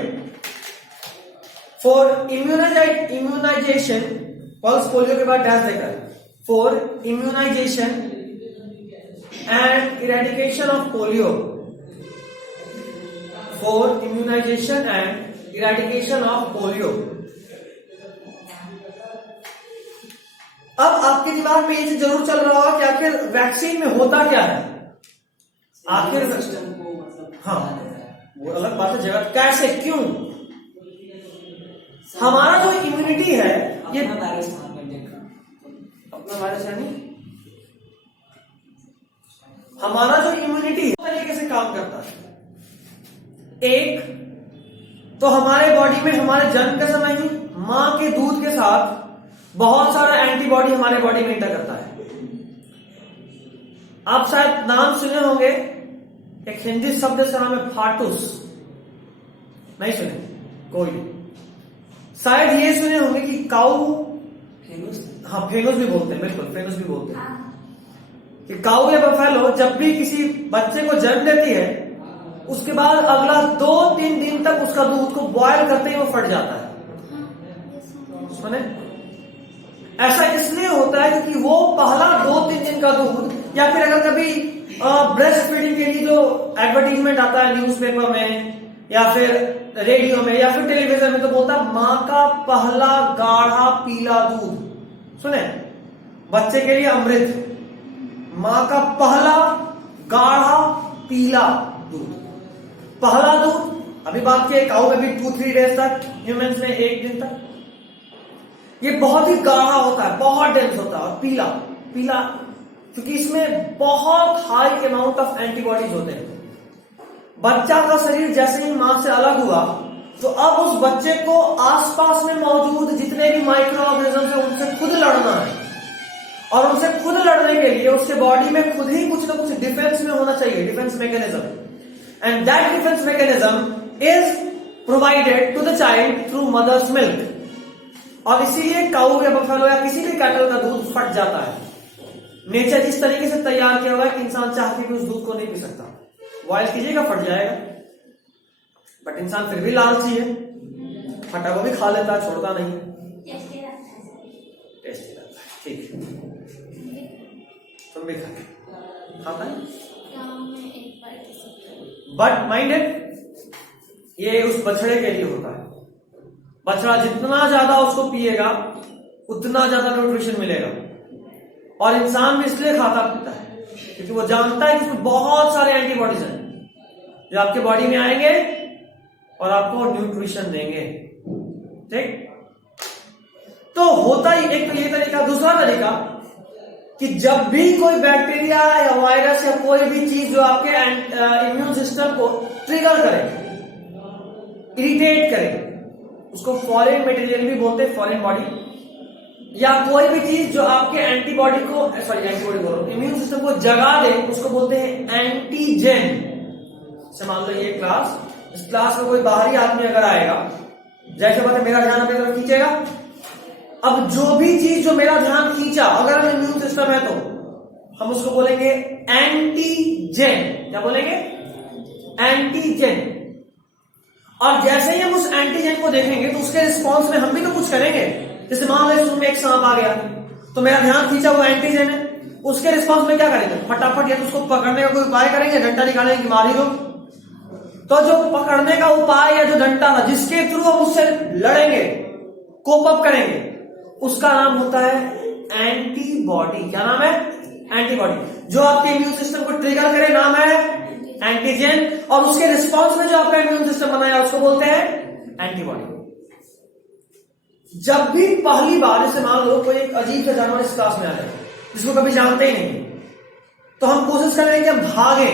फॉर इम्यूनाइजेशन, पल्स पोलियो के बाद डैश देकर, for immunization and eradication of polio, for immunization and eradication of polio. अब आपके दिमाग में ये चीज जरूर चल रहा होगा कि आखिर वैक्सीन में होता क्या है, आखिर सिस्टम को मतलब हाँ वो अलग बात है, जगह कैसे, क्यों। हमारा जो इम्यूनिटी है ये अपना वायरस यानी हमारा जो इम्यूनिटी है तरीके से काम करता है। एक तो हमारे बॉडी में हमारे जन्म के समय ही मां के दूध के साथ बहुत सारा एंटीबॉडी हमारे बॉडी में इंटर करता है। आप शायद नाम सुने होंगे, एक हिंदी शब्द से नाम है फाटूस, नहीं सुने कोई? शायद ये सुने होंगे कि काऊ, हाँ फेनोस भी बोलते हैं, बिल्कुल फेनोस भी बोलते हैं, कि काऊ या बफेलो जब भी किसी बच्चे को जन्म देती है उसके बाद अगला 2-3 दिन तक उसका दूध को बॉयल करते ही वो फट जाता है। सुने, ऐसा इसलिए होता है क्योंकि वो पहला 2-3 दिन का दूध, या फिर अगर कभी ब्रेस्ट फीडिंग के लिए जो एडवर्टीजमेंट आता है न्यूज़पेपर में या फिर रेडियो में या फिर टेलीविजन में, तो बोलता है मां का पहला गाढ़ा पीला दूध। सुने, बच्चे के लिए अमृत, मां का पहला गाढ़ा पीला दूध, पहला दूध। अभी बात की काऊ में भी 2-3 डेज तक, ह्यूमंस में 1 दिन तक। ये बहुत ही गाढ़ा होता है, बहुत डेंस होता है, और पीला पीला क्योंकि इसमें बहुत हाई अमाउंट ऑफ एंटीबॉडीज होते हैं। बच्चा का शरीर जैसे ही मां से अलग हुआ तो अब उस बच्चे को आसपास में मौजूद जितने भी माइक्रो ऑर्गेनिज्म है उनसे खुद लड़ना है, और उनसे खुद लड़ने के लिए उसके बॉडी में खुद ही कुछ ना कुछ डिफेंस में होना चाहिए, defence mechanism. And that defence mechanism is provided to the child through mother's milk. और इसीलिए काऊ या बफेलो या किसी भी कैटल का दूध फट जाता है। नेचर इस तरीके से तैयार किया हुआ है कि इंसान चाह के भी उस दूध को नहीं पी सकता, बॉयल कीजिएगा फट जाएगा, बट इंसान फिर भी लालची है, फटा को भी खा लेता है, छोड़ता नहीं है, टेस्टी लगता है। ठीक है, तुम भी खाता है, बट माइंडेड ये उस बछड़े के लिए होता है। बछड़ा जितना ज्यादा उसको पिएगा उतना ज्यादा न्यूट्रिशन मिलेगा। और इंसान भी इसलिए खाता पीता है क्योंकि वो जानता है कि उसमें बहुत सारे एंटीबॉडीज हैं जो आपके बॉडी में आएंगे और आपको न्यूट्रिशन देंगे। ठीक, तो होता ही एक तो ये तरीका। दूसरा तरीका कि जब भी कोई बैक्टीरिया या वायरस या कोई भी चीज जो आपके इम्यून सिस्टम को ट्रिगर करे, इरिटेट करे, उसको फॉरेन मटेरियल भी बोलते हैं, फॉरेन बॉडी, या कोई भी चीज जो आपके एंटीबॉडी को इम्यून सिस्टम को जगा दे, उसको बोलते हैं एंटीजेन। मान लो ये क्लास, इस क्लास में कोई बाहरी आदमी अगर आएगा, जैसे बात है मेरा ध्यान अपनी तरफ खींचेगा, अब जो भी चीज जो मेरा ध्यान खींचा अगर इम्यून सिस्टम है तो हम उसको बोलेंगे एंटीजेन। क्या बोलेंगे? एंटीजेन। और जैसे ही हम उस एंटीजेन को देखेंगे तो उसके रिस्पॉन्स में हम भी तो कुछ करेंगे। जैसे मान लो इसमें एक सांप आ गया तो मेरा ध्यान खींचा वो एंटीजेन है, उसके रिस्पॉन्स में क्या करेंगे? फटाफट या तो उसको पकड़ने का कोई उपाय करेंगे, डंडा निकालेंगे कि मार ही दो। तो जो पकड़ने का उपाय या जो डंडा था जिसके थ्रू हम उससे लड़ेंगे, कोप अप करेंगे, उसका नाम होता है एंटीबॉडी। क्या नाम है? एंटीबॉडी। जो आपके इम्यून सिस्टम को ट्रिगर करे नाम है एंटीजन, और उसके रिस्पॉन्स में जो आपका इम्यून सिस्टम बनाया उसको बोलते हैं एंटीबॉडी। जब भी पहली बार, जैसे मान लो कोई एक अजीब सा जानवर इस क्लास में आ जाए जिसको कभी जानते ही नहीं, तो हम कोशिश करेंगे कि हम भागें।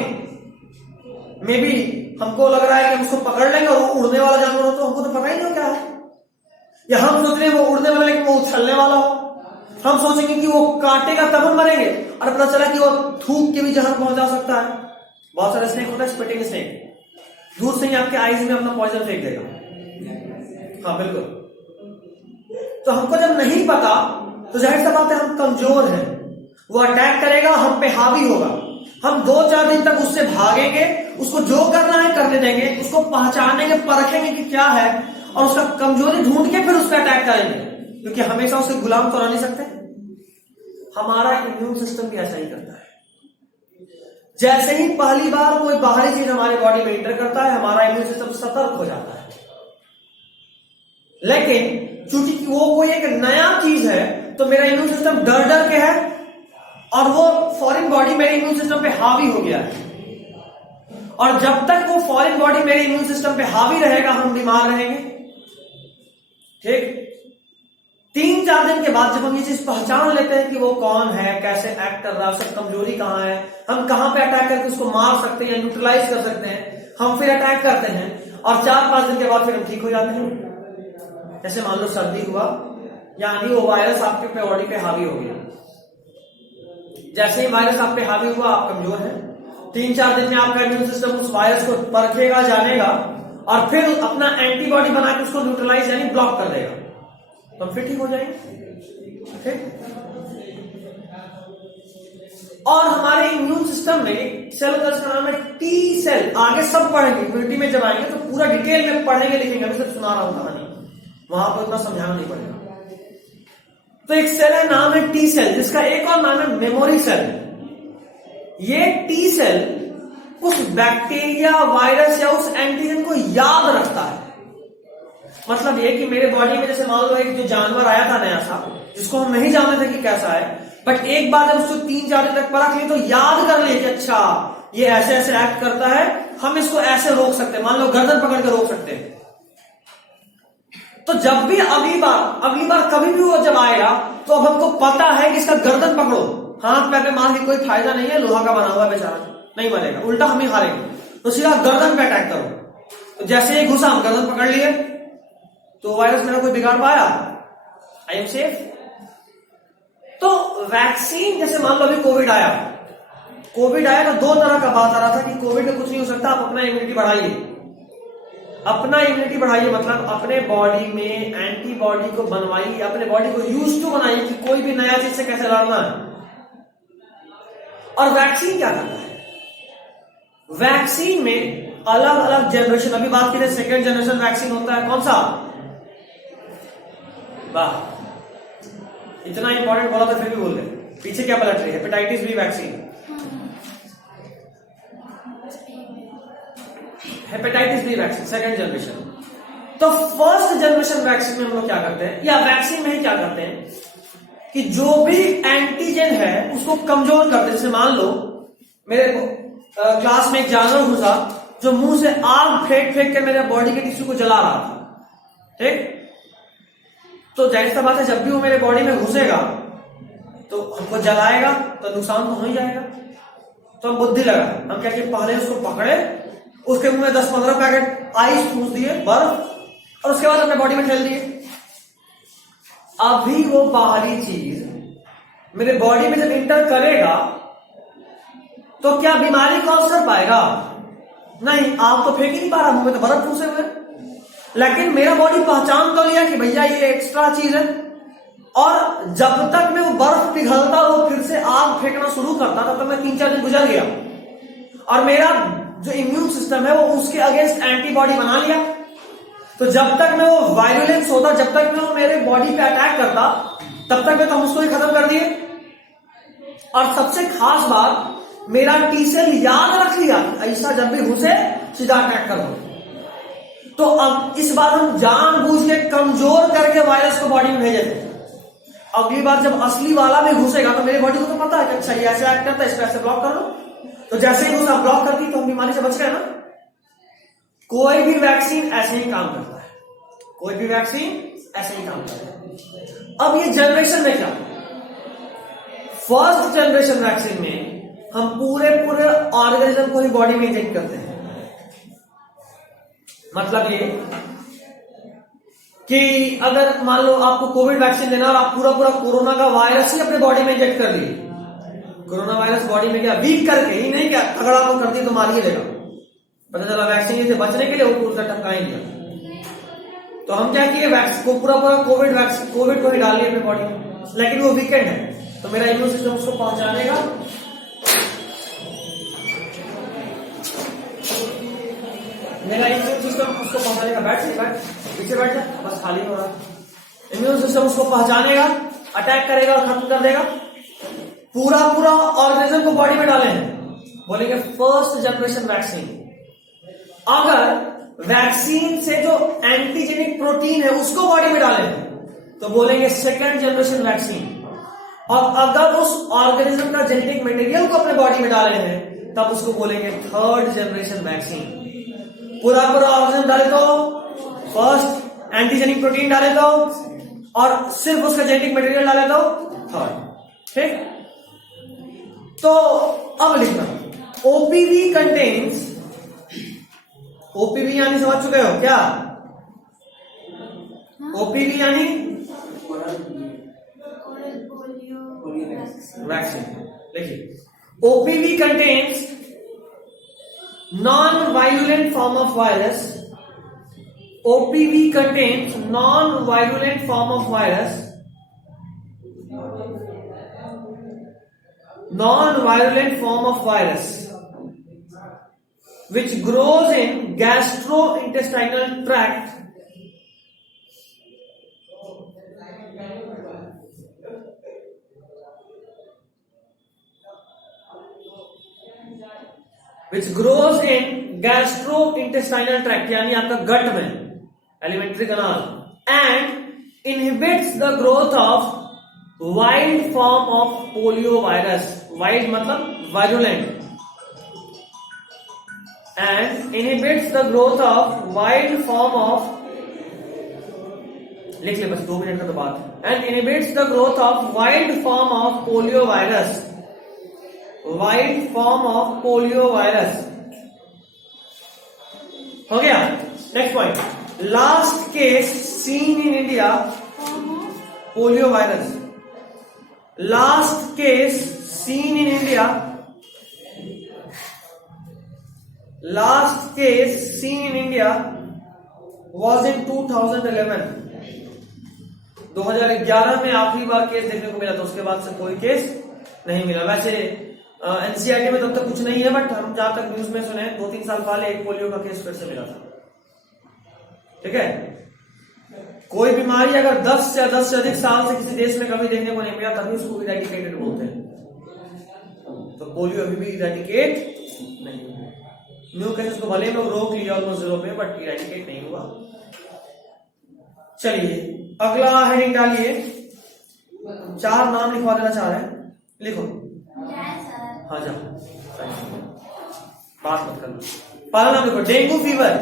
मे बी हमको लग रहा है कि हम उसको पकड़ लेंगे और वो उड़ने वाला जानवर हो तो हमको तो पता ही नहीं क्या है, या हम सोच रहे हैं वो उड़ने वाला लेकिन वो उछलने वाला हो। हम सोचेंगे कि वो कांटे का तबन मरेंगे और पता चला कि वो थूक के भी जहर पहुंचा सकता है। बहुत सारे स्नेक होता है, स्पिटिंग स्नेक, दूर से ही आपके आईज में अपना पॉइजन फेंक देगा। हाँ बिल्कुल। तो हमको जब नहीं पता तो जाहिर सा बात है हम कमजोर हैं, वो अटैक करेगा, हम पे हावी होगा, हम 2-4 दिन तक उससे भागेंगे, उसको जो करना है करने देंगे, उसको पहचानेंगे, परखेंगे कि क्या है, और उसका कमजोरी ढूंढ के फिर उस पर अटैक करेंगे, क्योंकि हमेशा उसे गुलाम तो रह नहीं सकते। हमारा इम्यून सिस्टम भी ऐसा ही करता है। जैसे ही पहली बार कोई बाहरी चीज हमारे बॉडी में इंटर करता है, हमारा इम्यून सिस्टम सतर्क हो जाता है। लेकिन चूंकि वो कोई एक नया चीज है तो मेरा इम्यून सिस्टम डर के है और वो फॉरेन बॉडी मेरे इम्यून सिस्टम पे हावी हो गया है। और जब तक वो फॉरेन बॉडी मेरे इम्यून सिस्टम पे हावी रहेगा हम बीमार रहेंगे। ठीक, 3-4 दिन के बाद जब हम ये चीज पहचान लेते हैं कि वो कौन है, कैसे एक्ट कर रहा है, उसकी कमजोरी कहां है, हम कहां पे अटैक करके उसको मार सकते हैं या न्यूट्रलाइज कर सकते हैं, हम फिर अटैक करते हैं और 4-5 दिन के बाद फिर हम ठीक हो जाते हैं। जैसे मान लो सर्दी हुआ, यानी वो वायरस आपके बॉडी पे हावी हो गया। जैसे ही वायरस आप पे हावी हुआ आप कमजोर हैं, 3-4 दिन में आपका इम्यून सिस्टम उस वायरस को परखेगा, जानेगा और फिर अपना एंटीबॉडी बना के उसको न्यूट्रलाइज यानी ब्लॉक कर देगा, तो हम फिर ठीक हो जाएंगे। ठीक, और हमारे इम्यून सिस्टम में सेल होता है, उसका नाम है टी सेल। आगे सब पढ़ेंगे, इम्यूनिटी में जब आएंगे तो पूरा डिटेल में पढ़ेंगे लिखेंगे, मैं सिर्फ सुना रहा हूं कहानी, वहां पर उतना समझाना नहीं पड़ेगा। तो एक सेल है, नाम है टी सेल, जिसका एक और नाम है मेमोरी सेल। ये टी सेल उस बैक्टीरिया, वायरस या उस एंटीजन को याद रखता है। मतलब ये कि मेरे बॉडी में जैसे मान लो एक जो जानवर आया था नया सा, जिसको हम नहीं जानते थे कि कैसा है, बट एक बार जब उसको 3-4 दिन तक परख लिए तो याद कर लिए कि अच्छा ये ऐसे ऐसे एक्ट करता है, हम इसको ऐसे रोक सकते हैं, मान लो गर्दन पकड़ के रोक सकते हैं। तो जब भी अगली बार कभी भी वो जब आएगा तो अब हमको पता है कि इसका गर्दन पकड़ो, हाथ पैर पे मार के कोई फायदा नहीं है, लोहा का बना हुआ बेचारा नहीं मरेगा, उल्टा हम ही हारेंगे। तो सीधा गर्दन पे अटैक करो। तो जैसे ही घुसा हम गर्दन पकड़ लिए तो वायरस मेरा कोई बिगाड़ पाया, आई एम सेफ। तो वैक्सीन, जैसे मान लो अभी कोविड आया तो 2 तरह का बात आ रहा था कि कोविड में कुछ नहीं हो सकता, आप अपना इम्यूनिटी बढ़ाइए। अपना इम्यूनिटी बढ़ाइए मतलब अपने बॉडी में एंटीबॉडी को बनवाइए, अपने बॉडी को यूज टू बनाइए कि कोई भी नया चीज से कैसे लड़ना है। और वैक्सीन क्या करता है? वैक्सीन में अलग अलग जनरेशन, अभी बात की जाए 2nd जनरेशन वैक्सीन होता है, कौन सा? वाह, इतना इंपॉर्टेंट बोला तो फिर भी बोल रहे, पीछे क्या पलट रही है? Hepatitis B vaccine, hepatitis B vaccine 2nd generation. तो 1st जनरेशन वैक्सीन में हम लोग क्या करते हैं, या वैक्सीन में ही क्या करते हैं कि जो भी एंटीजन है उसको कमजोर कर दे। जैसे मान लो मेरे क्लास में एक जानवर घुसा जो मुंह से आग फेंक फेंक के मेरे बॉडी के टिश्यू को जला रहा था, ठीक? तो जाहिर सा बात है जब भी वो मेरे बॉडी में घुसेगा तो हमको जलाएगा, तो नुकसान तो हो ही जाएगा। तो हम बुद्धि लगा, हम क्या किए, पहले उसको पकड़े, उसके मुंह में 10-15 पैकेट आइस ठूस दिए, बर्फ, और उसके बाद अपने बॉडी में ठेल दिए। अभी वो बाहरी चीज मेरे बॉडी में जब इंटर करेगा तो क्या बीमारी कॉज कर पाएगा? नहीं, आग तो फेंक ही नहीं पा रहा, मुंह में तो बर्फ ठूसे हुए। लेकिन मेरा बॉडी पहचान तो लिया कि भैया ये एक्स्ट्रा चीज है, और जब तक मैं वो बर्फ पिघलता और वो फिर से आग फेंकना शुरू करता तब तक मैं 3-4 दिन गुजर गया, और मेरा जो इम्यून सिस्टम है वो उसके अगेंस्ट एंटीबॉडी बना लिया। तो जब तक मैं वो वायलेंस होता, जब तक मैं वो मेरे बॉडी पे अटैक करता, तब तक मैं तो उसको ही खत्म कर दिए। और सबसे खास बात, मेरा टी सेल याद रख लिया ऐसा जब भी घुसे सीधा अटैक कर दो। तो अब इस बार हम जानबूझ के कमजोर करके वायरस को बॉडी में भेजे थे। अगली बार जब असली वाला भी घुसेगा तो मेरी बॉडी को तो पता है कि अच्छा ये ऐसे एक्ट करता है, इसको ऐसे ब्लॉक कर लो। तो जैसे ही उसका ब्लॉक करती तो हम बीमारी से बच गए ना। कोई भी वैक्सीन ऐसे ही काम करता है, कोई भी वैक्सीन ऐसे ही काम करता है। अब ये जनरेशन में क्या, फर्स्ट जनरेशन वैक्सीन में हम पूरे ऑर्गेनिज्म को ही बॉडी में इंजेक्ट करते हैं। मतलब ये कि अगर मान लो आपको कोविड वैक्सीन देना और आप पूरा कोरोना का वायरस ही अपने बॉडी में इंजेक्ट कर दिए, कोरोना वायरस बॉडी में क्या वीक करके ही नहीं, क्या अगर आपको कर दी तो मार ही देगा। पता चला वैक्सीन से बचने के लिए वो पूरा टपका ही दिया। तो हम क्या किए, वैक्सीन को पूरा कोविड को ही डाल लिया अपने बॉडी में, लेकिन वो वीकेंड है तो मेरा इम्यून सिस्टम उसको पहुंचानेगा। मेरा इम्यून सिस्टम उसको पहुंचानेगा, बैठ पीछे बैठ जा, बस खाली हो रहा। इम्यून सिस्टम उसको पहचानेगा, अटैक करेगा और खत्म कर देगा। पूरा ऑर्गेनिज्म को बॉडी में डाले हैं, बोलेंगे फर्स्ट जनरेशन वैक्सीन। अगर वैक्सीन से जो एंटीजेनिक प्रोटीन है उसको बॉडी में डाले हैं तो बोलेंगे सेकेंड जनरेशन वैक्सीन। और अगर उस ऑर्गेनिज्म का जेनेटिक मटेरियल को अपने बॉडी में डाले हैं तब उसको बोलेंगे थर्ड जनरेशन वैक्सीन। पूरा ऑर्गेनिज्म डाले तो फर्स्ट, एंटीजेनिक प्रोटीन डाले तो, और सिर्फ उसका जेनेटिक मटेरियल डाले तो थर्ड। ठीक, तो अब लिखना ओपीवी कंटेन्स, ओपीवी यानी समझ चुके हो क्या? ओपीवी यानी वैक्सीन। देखिए, OPV contains non-virulent form of virus. OPV contains non-virulent form of virus. Non-virulent form of virus which grows in gastrointestinal tract which grows in gastrointestinal tract यानी आपका गट में, elementary kanal, and inhibits the growth of wild form of polio virus. Wild मतलब virulent, and inhibits the growth of wild form of, लिख ले बस 2 मिनट का तो बात, and inhibits the growth of wild form of polio virus. Wild form of polio virus हो गया। Next point, last case seen in India, polio virus, last case seen in India, last case seen in India was in 2011। 2011 में आखिरी बार केस देखने को मिला था, उसके बाद से कोई केस नहीं मिला। वैसे एनसीईआरटी में तब तक कुछ नहीं है, बट हम जहां तक न्यूज में सुने 2-3 साल पहले एक पोलियो का केस फिर से मिला था। ठीक है, कोई बीमारी अगर 10 से अधिक साल से किसी देश में कभी देखने को नहीं मिला तभी उसको इरेडिकेटेड बोलते हैं। तो पोलियो अभी भी इरेडिकेट नहीं हुआ। न्यू केसेस को भले लोग रोक लिया ऑलमोस्ट 0 पे, बट इरेडिकेट नहीं हुआ। चलिए अगला हेडिंग डालिए, 4 नाम लिखवा देना चाह रहे हैं, लिखो। सर। हाँ जाओ, बात मत करना। पहला नाम लिखो, डेंगू फीवर।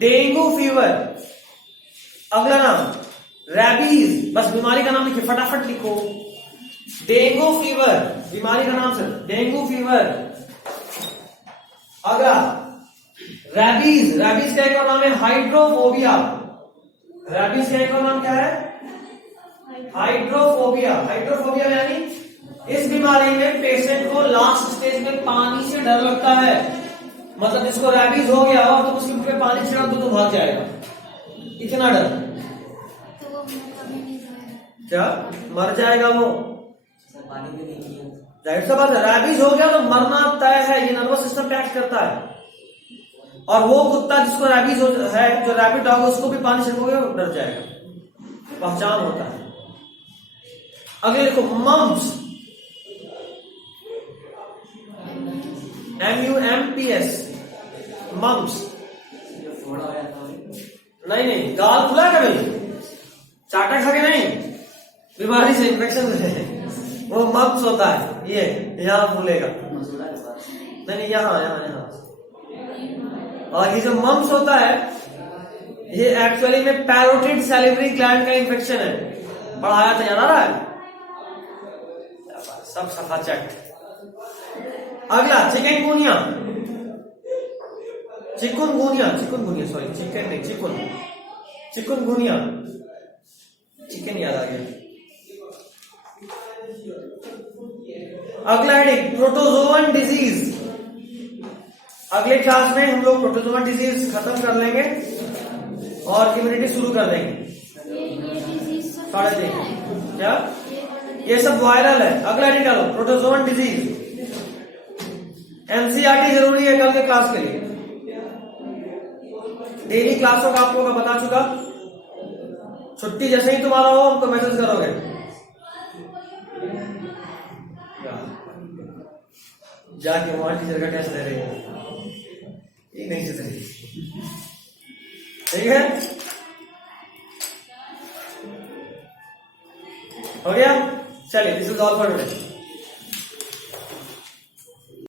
Dengue fever. अगला नाम रैबीज, बस बीमारी का नाम लिखिए, फटाफट लिखो। डेंगू फीवर, बीमारी का नाम सर, डेंगू फीवर। अगला रैबीज, रैबीज का एक और नाम है हाइड्रोफोबिया। रैबीज का एक और नाम क्या है? हाइड्रोफोबिया। हाइड्रोफोबिया यानी इस बीमारी में पेशेंट को लास्ट स्टेज में पानी से डर लगता है। मतलब जिसको रैबीज हो गया हो तो उसके मुंह पे पानी छिड़क दो तो भाग जाएगा, इतना डर। तो वो कभी नहीं जाएगा। क्या मर जाएगा वो? सर पानी भी नहीं किया। जाहिर सा बात है, रैबीज हो गया तो मरना तय है। ये नर्वस सिस्टम पे एक्ट करता है, और वो कुत्ता जिसको रैबीज है, जो रैबिट डॉग, उसको भी पानी छिड़कोगे वो डर जाएगा, पहचान होता है। अगले देखो मम्स, MUMPS, मम्स। जो फोड़ा हो जाता है नहीं नहीं, गाल खुला कभी, चाटा खा के नहीं, बीमारी से इन्फेक्शन है, वो मम्स होता है। ये यहाँ फूलेगा, मसूड़ा के पास। नहीं यहाँ यहाँ यहाँ। और ये जो मम्स होता है, ये एक्चुअली में पैरोटिड सैलिवरी ग्लैंड का इन्फेक्शन है। पढ़ाया था, याद आ रहा है? सब सफा चेक। अगला chikungunya. Chikungunya, chikungunya sorry, chicken नहीं, चिकनगुनिया। चिकन याद आ गया। अगला हेडिंग प्रोटोजोवन डिजीज। अगले क्लास में हम लोग प्रोटोजोवन डिजीज खत्म कर लेंगे और इम्यूनिटी शुरू कर देंगे। ये डिजीज सब साढ़े किसमें तीन। है? क्या? ये वाला ये सब वायरल है। अगला हेडिंग डालो, प्रोटोजोवन डिजीज। एनसीईआरटी जरूरी है कल के क्लास के लिए। डेली क्लासों का आपको मैं बता चुका। छुट्टी जैसे ही तुम्हारा हो हमको मैसेज करोगे। जाके वहां टीचर का टेस्ट दे रही है, ये नहीं चल रही। ठीक है, हो गया? चलिए, this is all for today.